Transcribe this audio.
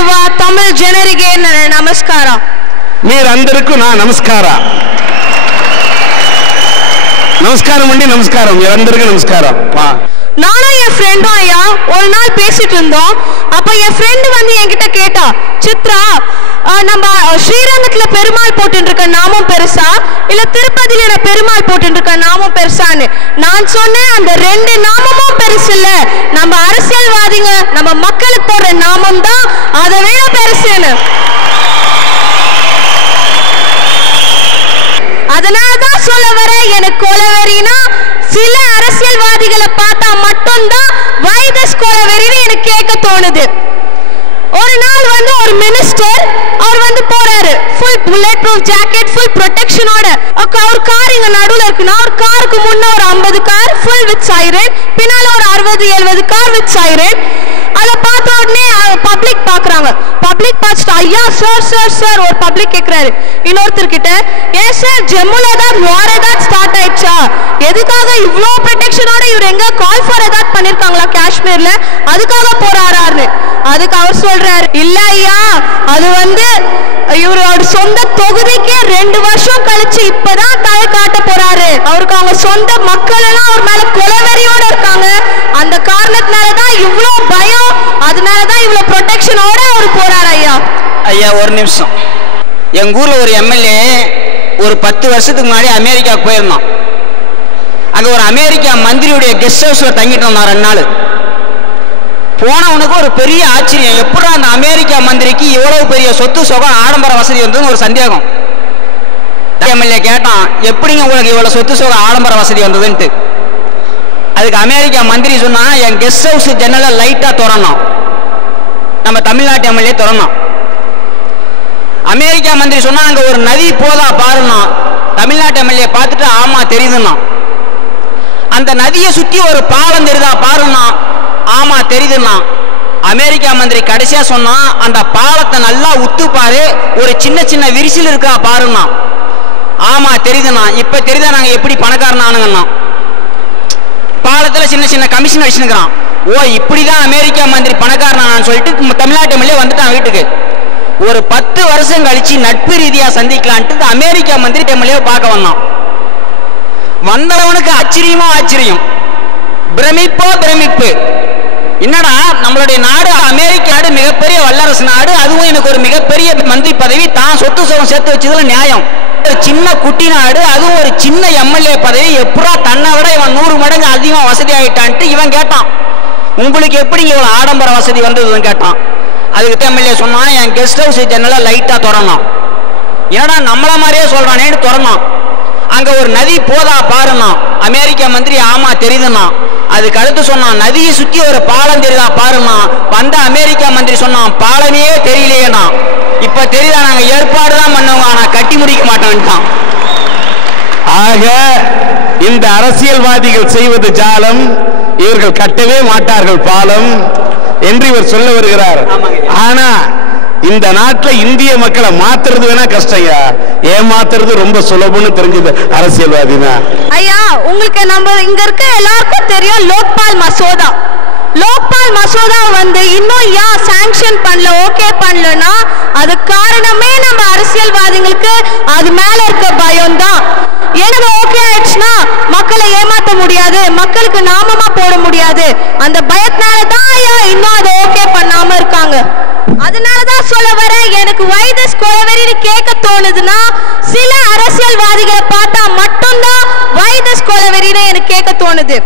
ಕೇಳುವ ತಮಿಳ್ ಜನರಿಗೆ ನನ್ನ ನಮಸ್ಕಾರ. మీరందరికీ నా నమస్కారం. நமஸ்காரம் அண்டி நமஸ்காரம். மீரந்தருக்கு நமஸ்காரம். நானும் என் ஃப்ரெண்டும் ஐயா ஒரு நாள் பேசிட்டு இருந்தோம். அப்ப என் ஃப்ரெண்ட் வந்து என்கிட்ட கேட்டா, சித்ரா நம்ம ஸ்ரீரங்கத்துல பெருமாள் போட்டு இருக்க நாமம் பெருசா இல்ல திருப்பதியில பெருமாள் போட்டு இருக்க நாமம் பெருசான்னு. நான் சொன்னேன், அந்த ரெண்டு நாமமும் பெருசு இல்ல, நம்ம அரசியல்வாதிங்க நம்ம மக்களுக்கு போடுற நாமம் தான் அதை விட பெருசுன்னு. அதனாலதான் சொல்ல வர, எனக்கு கொலவெறினா சில அரசியல்வாதிகளை பார்த்தா மட்டும்தான் why this கொலவெறின்னு எனக்கு கேட்க தோணுது. ஒரு நாள் வந்து ஒரு மினிஸ்டர் அவர் வந்து போறாரு, full bullet proof jacket, full ப்ரொடெக்ஷனோட. அவர் கார் இங்க நடுவுல இருக்குன்னா அவர் காருக்கு முன்ன ஒரு 50 கார் ஃபுல் வித் சைரன், பின்னால ஒரு 60-70 கார் வித் சைரன். அதை பார்த்த உடனே பப்ளிக் பாக்குறாங்க. பப்ளிக் பார்த்துட்டு, ஐயா சார் சார் சார் ஒரு பப்ளிக் கேட்கிறாரு இன்னொருத்தர் கிட்ட, ஏன் சார் ஜம்முல ஏதாவது வார் ஏதாவது ஸ்டார்ட் ஆயிடுச்சா, எதுக்காக இவ்வளோ ப்ரொடெக்ஷனோட இவர் எங்க கால் ஃபார் ஏதாவது பண்ணிருக்காங்களா காஷ்மீர்ல, அதுக்காக போறாரான்னு. அதுக்கு அவர் சொல்றாரு, இல்ல ஐயா அது வந்து இவரோட சொந்த தொகுதிக்கே 2 வருஷம் கழிச்சு இப்பதான் தலை காட்ட போறாரு. அவருக்கு அவங்க சொந்த மக்கள் எல்லாம் அவர் மேல கொலவெறியோட இருக்காங்க. அந்த காரணத்தினாலதான் இவ்வளவு பயம், அதனாலதான் இவ்வளவு ப்ரொடெக்ஷனோட அவர் போறாரு. ஐயா ஐயா ஒரு நிமிஷம். எங்க ஊர்ல ஒரு எம்எல்ஏ ஒரு 10 வருஷத்துக்கு முன்னாடி அமெரிக்காவுக்கு போயிருந்தான். அங்க ஒரு அமெரிக்கா மந்திரியுடைய கெஸ்ட் ஹவுஸ்ல தங்கிட்டு இருந்தான் 2 நாள். போனவனுக்கு ஒரு பெரிய ஆச்சரியம், எப்படி அந்த அமெரிக்கா மந்திரிக்கு இவ்வளவு பெரிய சொத்து சுகம் ஆடம்பர வசதி வந்ததுன்னு ஒரு சந்தேகம். எம்எல்ஏ கேட்டான், எப்படிங்க உங்களுக்கு இவ்வளவு சொத்து சுகம் ஆடம்பர வசதி வந்ததுன்ட்டு. அதுக்கு அமெரிக்கா மந்திரி சொன்னா, என் கெஸ்ட் ஹவுஸ் ஜன்னல லைட்டா திறந்தோம். நம்ம தமிழ்நாட்டு எம்எல்ஏ திறந்தோம். அமெரிக்கா மந்திரி சொன்னா, அங்க ஒரு நதி போதா பாருன்னா. தமிழ்நாட்டு எம்எல்ஏ பார்த்துட்டு, ஆமா தெரியுதுன்னா. அந்த நதியை சுற்றி ஒரு பாலம் தெரியுதா பாருன்னா. ஆமா தெரியுதுன்னா. அமெரிக்கா மந்திரி கடைசியா சொன்னா, அந்த பாலத்தை நல்லா உத்து பாரு, ஒரு சின்ன சின்ன விரிசல் இருக்கா பாருன்னா. ஆமா தெரியுதுன்னா. இப்ப தெரியுதா நாங்க எப்படி பணக்காரன் ஆனுங்கன்னா. பாலத்துல சின்ன சின்ன கமிஷன் அடிச்சுக்கிறான். ஓ இப்படிதான் அமெரிக்கா மந்திரி பணக்காரனான்னு சொல்லிட்டு தமிழ்நாட்டு எம்எல்ஏ வந்துட்டான் வீட்டுக்கு. ஒரு 10 வருஷம் கழிச்சு நட்பு ரீதியா சந்திக்கலான்ட்டு அமெரிக்கா மந்திரி எம்எல்ஏ பார்க்க வந்தான். வந்தவனுக்கு ஆச்சரியமோ ஆச்சரியம், பிரமிப்போ பிரமிப்பு. என்னடா நம்மளுடைய நாடு அமெரிக்க நாடு, மிகப்பெரிய வல்லரசு நாடு, அதுவும் எனக்கு ஒரு மிகப்பெரிய மந்திரி பதவி, தான் சொத்து சுகம் சேர்த்து வச்சதுல நியாயம். ஒரு சின்ன குட்டி நாடு, அதுவும் ஒரு சின்ன எம்எல்ஏ பதவி, எப்படா தன்னை விட இவன் 100 மடங்கு அதிகமா வசதி ஆயிட்டான்ட்டு இவன் கேட்டான். உங்களுக்கு எப்படி இவ்வளவு ஆடம்பர வசதி வந்ததுன்னு கேட்டான். அதுக்கு எம்எல்ஏ சொன்னா, என் கெஸ்ட் ஹவுஸ் ஜன்னல லைட்டா திறந்தான். ஏன்னா நம்மள மாதிரியே சொல்றானேன்னு திறந்தான். அங்க ஒரு நதி போதா பாருன்னா. அமெரிக்கா மந்திரி ஆமா தெரியுதுன்னா. அதுக்கு அடுத்து சொன்னான், நதியை சுற்றி ஒரு பாலம் தெரியுதா பாருன்னா. வந்த அமெரிக்கா மந்திரி சொன்னான், பாலமே தெரியலையேனா. இப்ப தெரியுதா, நாங்க ஏற்பாடு தான் பண்ணுவோம், ஆனா கட்டி முடிக்க மாட்டோம்ட்டான். ஆக இந்த அரசியல்வாதிகள் செய்வது ஜாலம், இவர்கள் கட்டவே மாட்டார்கள் பாலம் என்று இவர் சொல்ல வருகிறார். ஆனா இந்த நாட்டில் இந்திய மக்களை மாத்துறது வேணா கஷ்டங்க, ஏமாத்துறது ரொம்ப சுலபம்னு தெரிஞ்சது அரசியல்வாதினா. ஐயா உங்களுக்கு நம்ம இங்க இருக்க எல்லாருக்கும் தெரியும் லோக்பால் மசோதா. லோக்பால் மசோதா வந்து இன்னும் ஏன் சாங்ஷன் பண்ணல, ஓகே பண்ணலன்னா அது காரணமே நம்ம அரசியல்வாதிகளுக்கு அது மேல இருக்க பயம் தான். ஏன்னா ஓகே ஆயிடுச்சுன்னா மக்களை ஏமாத்த முடியாது, மக்களுக்கு நாமமா போட முடியாது, அந்த பயத்தினால தான் ஐயா இன்னும் அதை ஓகே பண்ணாம இருக்காங்க. அதனாலதான் சொல்ல வர, எனக்கு why this கொலவெறின்னு கேட்க தோணுதுன்னா, சில அரசியல்வாதிகளை பார்த்தா மட்டும்தான் why this கொலவெறின்னு எனக்கு கேட்க தோணுது.